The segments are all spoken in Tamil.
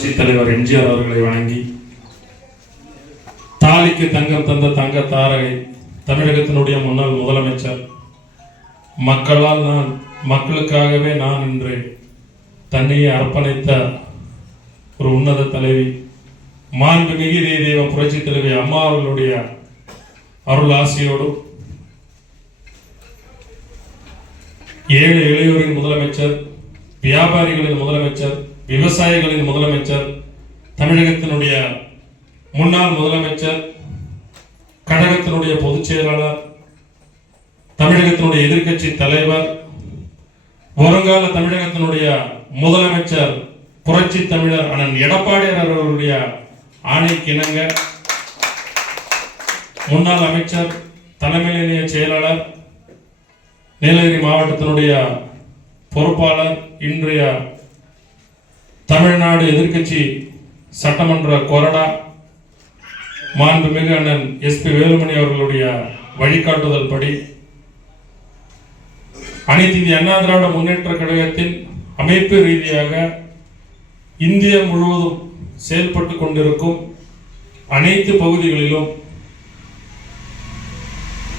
தலைவர் எம்ஜிஆர் அவர்களை வணங்கி தாலிக்கு தங்கம் தந்த தங்க தாரகை தமிழகத்தினுடைய முன்னாள் முதலமைச்சர் மக்களால் நான் மக்களுக்காகவே நான் என்று தன்னையை அர்ப்பணித்த ஒரு உன்னத தலைவி மாண்புமிகு இதே தெய்வம் புரட்சி தலைவி அம்மா அவர்களுடைய அருள் ஆசியோடும் ஏழை இளையோரின் முதலமைச்சர் வியாபாரிகளின் முதலமைச்சர் விவசாயிகளின் முதலமைச்சர் தமிழகத்தினுடைய முன்னாள் முதலமைச்சர் கழகத்தினுடைய பொதுச் செயலாளர் தமிழகத்தினுடைய எதிர்க்கட்சி தலைவர் வருங்கால தமிழகத்தினுடைய முதலமைச்சர் புரட்சி தமிழர் அண்ணன் எடப்பாடியார் அவர்களுடைய ஆணைக்கிணங்க முன்னாள் அமைச்சர் தலைமை நிலைய செயலாளர் நீலகிரி மாவட்டத்தினுடைய பொறுப்பாளர் இன்றைய தமிழ்நாடு எதிர்க்கட்சி சட்டமன்ற கொறடா மாண்புமிகு அண்ணன் எஸ்பி வேலுமணி அவர்களுடைய வழிகாட்டுதல் படி அனைத்து இந்திய அண்ணா திராவிட முன்னேற்ற கழகத்தின் அமைப்பு ரீதியாக இந்தியா முழுவதும் செயல்பட்டு கொண்டிருக்கும் அனைத்து பகுதிகளிலும்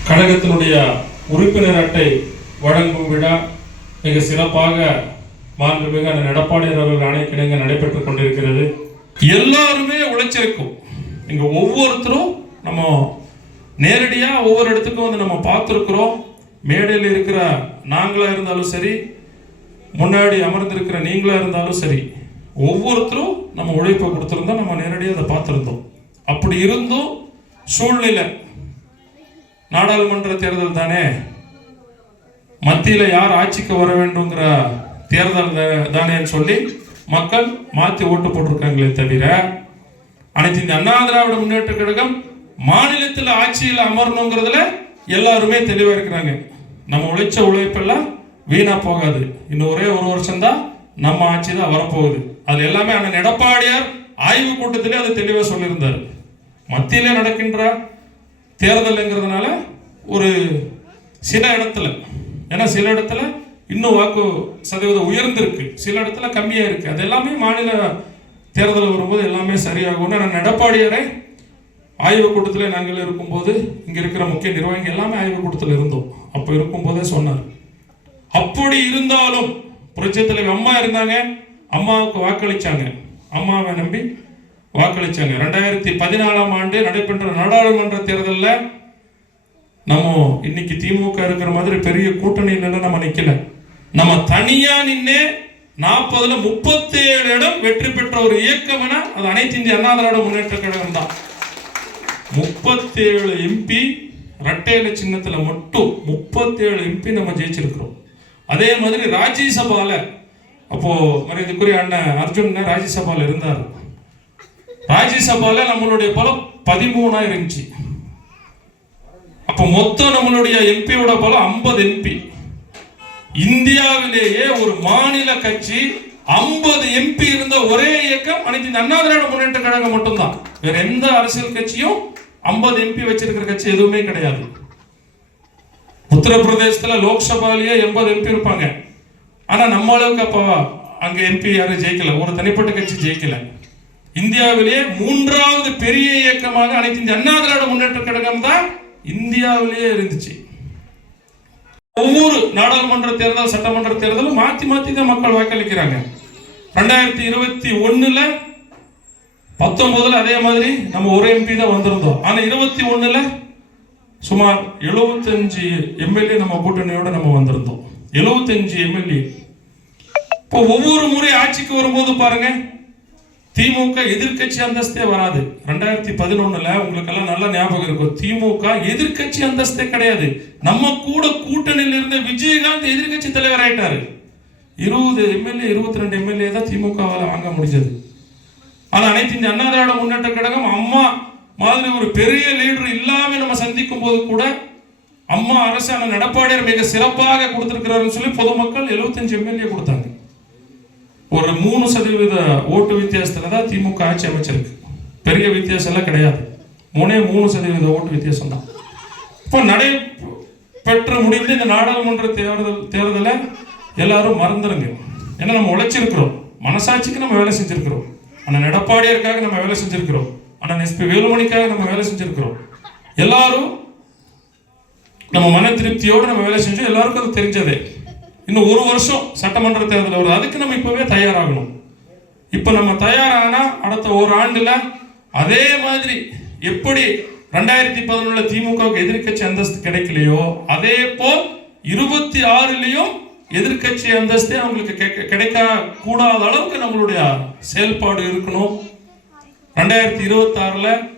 கழகத்தினுடைய உறுப்பினர் அட்டை வழங்கும் விழா மிக சிறப்பாக மாண்புமிகு அந்த எடப்பாடியார் அவர்கள் ஆணைக்கிணங்க நடைபெற்றுக் கொண்டிருக்கிறது. எல்லாருமே உழைச்சிருக்கும். இங்க ஒவ்வொருத்தரும் நம்ம நேரடியா ஒவ்வொரு இடத்துக்கும் வந்து நம்ம பார்த்துருக்குறோம். மேடையில் இருக்கிற நாங்களா இருந்தாலும் சரி முன்னாடி அமர்ந்திருக்கிற நீங்களா இருந்தாலும் சரி ஒவ்வொருத்தரும் நம்ம உழைப்பை கொடுத்துருந்தோம். நம்ம நேரடியாக அதை பார்த்துருந்தோம். அப்படி இருந்தும் சூழ்நிலை நாடாளுமன்ற தேர்தல் தானே மத்தியில யார் ஆட்சிக்கு வர வேண்டுங்கிற தேர்தல் தானேன்னு சொல்லி மக்கள் மாற்றி ஓட்டு போட்டிருக்காங்களே தவிர அனைத்து இந்த அண்ணா திராவிட முன்னேற்ற கழகம் மாநிலத்தில் ஆட்சியில் அமரணுங்கிறதுல எல்லாருமே தெளிவாக இருக்கிறாங்க. நம்ம உழைச்ச உழைப்பெல்லாம் வீணா போகாது. இன்னும் ஒரே ஒரு வருஷம் தான் நம்ம ஆட்சி தான் வரப்போகுது. அது எல்லாமே அண்ணன் எடப்பாடியார் ஆய்வு கூட்டத்திலே அது தெளிவாக சொல்லியிருந்தார். மத்தியிலே நடக்கின்ற தேர்தலுங்கிறதுனால ஒரு சில இடத்துல ஏன்னா சில இடத்துல இன்னும் வாக்கு சதவீதம் உயர்ந்திருக்கு. சில இடத்துல கம்மியாக இருக்கு. அது எல்லாமே மாநில தேர்தல் வரும்போது எல்லாமே சரியாகும் நான் எடப்பாடியாரே ஆய்வு கூட்டத்தில் நாங்கள் இருக்கும்போது இங்கே இருக்கிற முக்கிய நிர்வாகிகள் எல்லாமே ஆய்வு கூட்டத்தில் இருந்தோம். அப்போ இருக்கும்போதே சொன்னார். அப்படி இருந்தாலும் புரட்சித் தலைவர் அம்மா இருந்தாங்க. அம்மாவுக்கு வாக்களிச்சாங்க. அம்மாவை நம்பி வாக்களிச்சாங்க. ரெண்டாயிரத்தி பதினாலாம் ஆண்டு நடைபெற்ற நாடாளுமன்ற தேர்தலில் நம்ம இன்னைக்கு திமுக இருக்கிற மாதிரி பெரிய கூட்டணியில நம்ம நிற்கல நம்ம தனியா நின்று நாற்பதுல முப்பத்தி ஏழு இடம் வெற்றி பெற்ற ஒரு இயக்கம்னா அது அனைத்து இந்திய அண்ணா திராவிட முன்னேற்ற கழகம் தான். முப்பத்தேழு எம்பி ரட்டையில சின்னத்துல மட்டும் முப்பத்தேழு எம்பி நம்ம ஜெயிச்சிருக்கிறோம். அதே மாதிரி ராஜ்யசபால அப்போ மரியாதைக்குரிய அண்ணன் அர்ஜுன் ராஜ்யசபால இருந்தார். ராஜ்யசபால நம்மளுடைய பலம் பதிமூணா இருந்துச்சு. அப்போ மொத்தம் நம்மளுடைய எம்பியோட பலம் ஐம்பது எம்பி இந்தியாவிலேயே ஒரு மாநில கட்சி ஐம்பது எம்பி இருந்த ஒரே இயக்கம் அனைத்து அண்ணா திராவிட முன்னேற்ற கழகம் மட்டும்தான். வேற எந்த அரசியல் கட்சியும் ஐம்பது எம்பி வச்சிருக்கிற கட்சி எதுவுமே கிடையாது. உத்தரப்பிரதேசத்துல லோக்சபாலேயே எண்பது எம்பி இருப்பாங்க. ஆனா நம்ம அளவுக்கு அப்ப அங்க எம்பி யாரும் ஜெயிக்கல. ஒரு தனிப்பட்ட கட்சி ஜெயிக்கல. இந்தியாவிலேயே மூன்றாவது பெரிய இயக்கமாக அனைத்து இந்த அண்ணா திராவிட முன்னேற்ற கழகம் தான் இந்தியாவிலேயே இருந்துச்சு. ஒவ்வொரு நாடாளுமன்ற தேர்தல் சட்டமன்ற தேர்தலும் மாத்தி மாத்தி தான் மக்கள் வாக்களிக்கிறாங்க. ரெண்டாயிரத்தி இருபத்தி ஒண்ணுல பத்தொன்பதுல அதே மாதிரி நம்ம ஒரு எம்பி தான் வந்திருந்தோம். ஆனா இருபத்தி ஒண்ணுல சுமார் 75 எம்எல்ஏ நம்ம கூட்டணியோட நம்ம வந்திருந்தோம். 75 எம்எல்ஏ. இப்போ ஒவ்வொரு முறை ஆட்சிக்கு வரும்போது பாருங்க திமுக எதிர்க்கட்சி அந்தஸ்தே வராது. ரெண்டாயிரத்தி பதினொன்னுல உங்களுக்கெல்லாம் நல்ல ஞாபகம் இருக்கும். திமுக எதிர்க்கட்சி அந்தஸ்தே கிடையாது. நம்ம கூட கூட்டணியில் இருந்த விஜயகாந்த் எதிர்கட்சி தலைவர் ஆயிட்டாரு. இருபது எம்எல்ஏ இருபத்தி ரெண்டு எம்எல்ஏ தான் திமுகவால் வாங்க முடிஞ்சது. ஆனால் அனைத்து இந்த அண்ணா திராவிட முன்னேற்ற கழகம் அம்மா மாதிரி ஒரு பெரிய லீடர் இல்லாம நம்ம சந்திக்கும் போது கூட அம்மா அரசான நடப்பாடியர் மிக சிறப்பாக கொடுத்திருக்கிறாருன்னு சொல்லி பொதுமக்கள் 75 எம்எல்ஏ கொடுத்தாங்க. ஒரு மூணு சதவீத ஓட்டு வித்தியாசத்துல தான் திமுக ஆட்சி அமைச்சிருக்கு. பெரிய வித்தியாசம் எல்லாம் கிடையாது. மூணே மூணு சதவீத ஓட்டு வித்தியாசம் தான் இப்போ நடைபெற்று முடிந்து இந்த நாடாளுமன்ற தேர்தல் தேர்தலை எல்லாரும் மறந்துருங்க. ஏன்னா நம்ம உழைச்சிருக்கிறோம். மனசாட்சிக்கு நம்ம வேலை செஞ்சிருக்கிறோம். அண்ணன் நடப்பாடியருக்காக நம்ம வேலை செஞ்சிருக்கிறோம். அண்ணன் எஸ்பி வேலுமணிக்காக நம்ம வேலை செஞ்சிருக்கிறோம். எல்லாரும் நம்ம மன திருப்தியோடு நம்ம வேலை செஞ்சோம். எல்லாருக்கும் அது தெரிஞ்சதே. இன்னும் ஒரு வருஷம் சட்டமன்ற தேர்தல் வருது அதுக்கு நம்ம இப்பவே தயாராகணும். இப்போ நம்ம தயாரானா அடுத்த ஒரு ஆண்டுல அதே மாதிரி எப்படி ரெண்டாயிரத்தி பதினொன்னுல திமுகவுக்கு எதிர்க்கட்சி அந்தஸ்து கிடைக்கலையோ அதே போல் இருபத்தி ஆறுலேயும் எதிர்க்கட்சி அந்தஸ்தே அவங்களுக்கு கெ- கிடைக்க கூடாத அளவுக்கு நம்மளுடைய செயல்பாடு இருக்கணும். ரெண்டாயிரத்தி இருபத்தி ஆறுல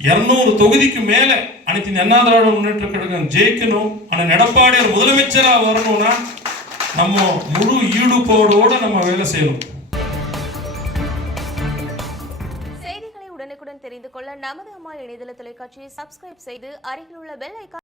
இருநூறு தொகுதிக்கு மேல அனைத்து இந்திய அண்ணா திராவிட முன்னேற்ற கழகம் ஜெயிக்கணும். ஆனால் எடப்பாடியார் முதலமைச்சராக வரணும்னா நம்ம முழு ஈடுபாடோடு நம்ம வேலை செய்யணும். செய்திகளை உடனுக்குடன் தெரிந்து கொள்ள நமது அம்மா இணையதள தொலைக்காட்சியை சப்ஸ்கிரைப் செய்து அருகில் உள்ள பெல் ஐக்கா